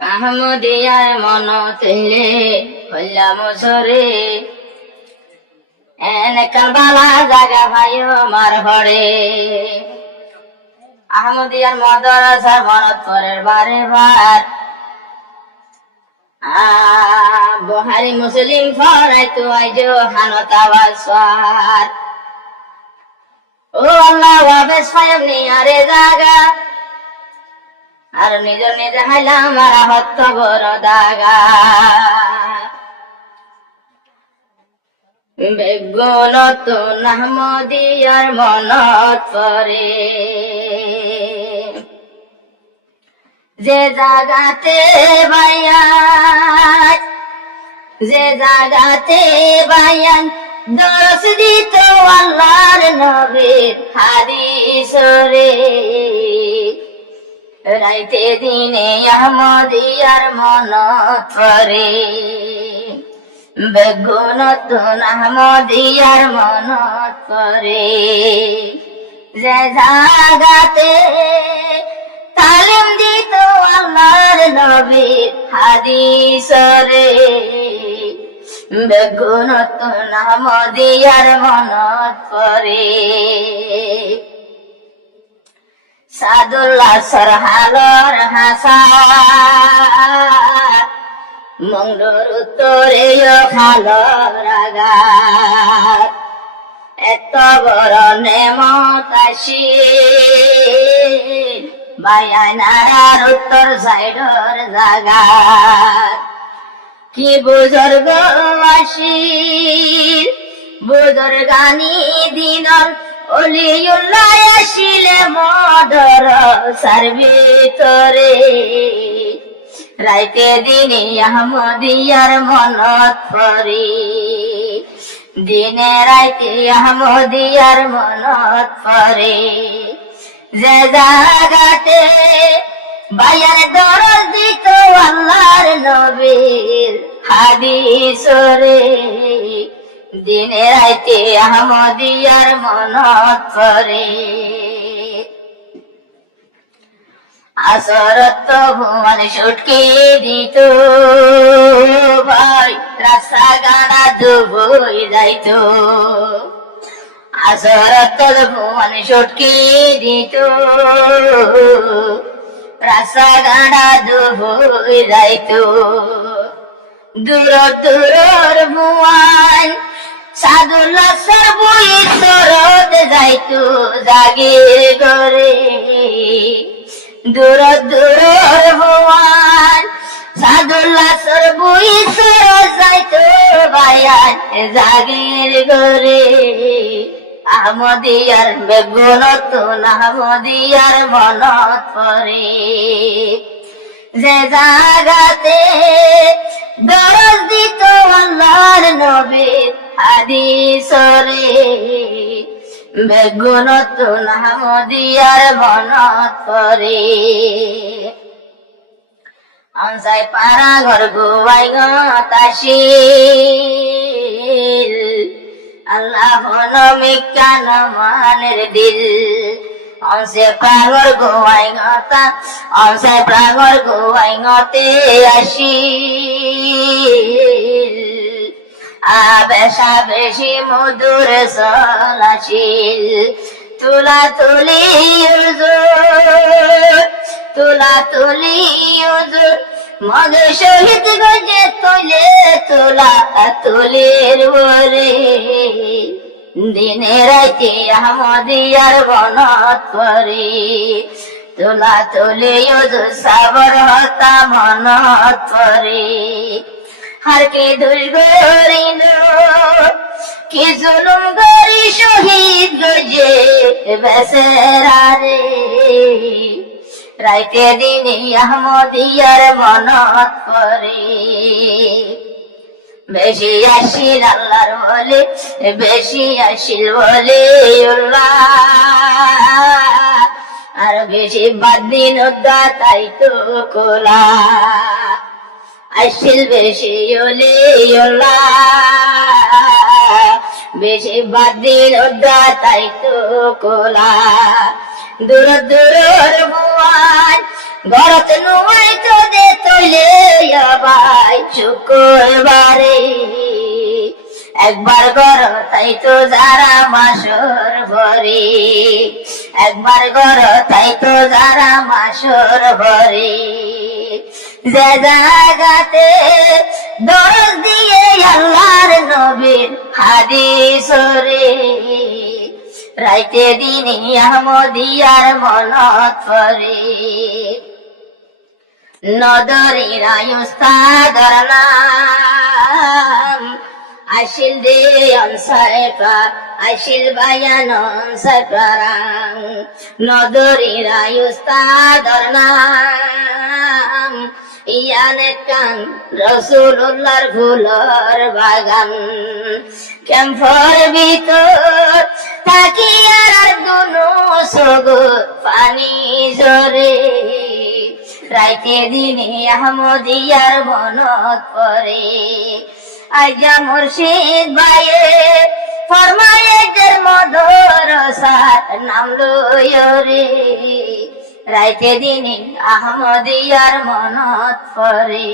আহমদিয়ার মন তৈলে হইলাম সরে এনেকাল বালা জাগা ভাইও মার ঘরে আহমদিয়ার মাদ্রাসার মনত পরের বারে বার বহারি মুসলিম ফরাই তো আইজ হানত আওয়াজ ও আল্লাহ ওয়াবে স্বয়ং নিয়ারে জাগা আর নিজের নিজে হাইলাম আর হত্য বড় দাগা বেগুনত আহমদিয়ার মনত পরে যে জাগাতে বায়ান দরস দিত আল্লাহর নবীর হাদিস রে রাইতে দিনে আহমদিয়ার মনত পরে বেগুনত আহমদিয়ার মনত পরে যে জাগাতে তালিম দিত আল্লাহর নবীর হাদিস রে বেগুনত আহমদিয়ার মনত পরে সাদুল্লাহ সরহালর হাসা মঙ্গলর উত্তরে খালর আঘাত এত বড় নেমত আসি বায়ানার উত্তর সাইডর জাগা কি বুজুর্গ আসি বুজুর্গানি দিনর অলিউল্লাহ আসিলে মদর সার ভিতরে রাইতে দিনে আহমদিয়ার মনত পরে দিনে রাইতে আহমদিয়ার মনত পরে যে জাগাতে বায়ার দরজ দিত আল্লাহর নবীর হাদিস রে দিনে রাইতে আহমদিয়ার মনত পরে আসরত ভুবন সুটকে দিত ভাই রাস্তা গাড়া ডুবই যাইত আসরত ভুবন সুটকে দিত রাস্তা গাড়া ডুবই যাইত দূর দূর ভুবন সাদুল্লাহ সর বই সরদ যাইত জাগির ঘরে দূর দূর ভুবন সাদুল্লাহ সর বই সরদ যাইত বায়ান জাগির ঘরে আহমদিয়ার বেগুনত আহমদিয়ার মনত পরে যে জাগাতে দরজ দিত আল্লাহর নবীর হাদিস রে বেগুনত আহমদিয়ার মনত পরে অনসাই পাড়া ঘর গোয়াই গতাশীল আল্লাহ নমিকান মানের দিল অংশে প্রাগর গোয়াই গতা অংশে প্রাগর গোয়াই গতে আসিল আবেশা বেশি মধুর সলাশিল তুলা তুলি মগ শহীদ গজে তোলে তুলা তুলির বরে দিনে রাইতে আহমদিয়ার বনত পরে তুলা তুলি সাবর হতা মনত পরে হার কে দুর্গরিল কি জুলুম গরি শহীদ গজে বেসেরা রে রাইতে দিনে আহমদিয়ার মনত পরে বেশি আসিল আল্লাহর বলে বেশি আসিল বলে আর বেশি বাদিন তাই তো কোলা আসিল বেশি ওলে বেশি বাদিন তাই তো কোলা দূর দূর ভুয়ান ঘরত নুয়াই তো দে তৈলে শুক্রবারে একবার গর তাই তো যারা মাসর ভরে একবার গর তাই তো যারা মাসর ভরে যে জায়গাতে দোষ দিয়ে আল্লাহর নবীর হাদিস রে রাইতে দিনে আহমদিয়ার মনত পরে নদরীরা উস্তাদর নাম আসিল দে অনসাইপা আসিল বায়ান অনসাইপারাং নদরীরা উস্তাদর নাম ইয়ানে কান রসুল্লাহর ফুলর বাগান ক্যাম্পর ভিতর থাকি আর দুনো সগো পানি জরে রাইতে দিনে আহমদিয়ার মনত পরে আইজা মুর্শিদ ভাইয়ে ফরমায়েতের মদরসার নাম লইও রে রাইতে দিনে আহমদিয়ার মনত পরে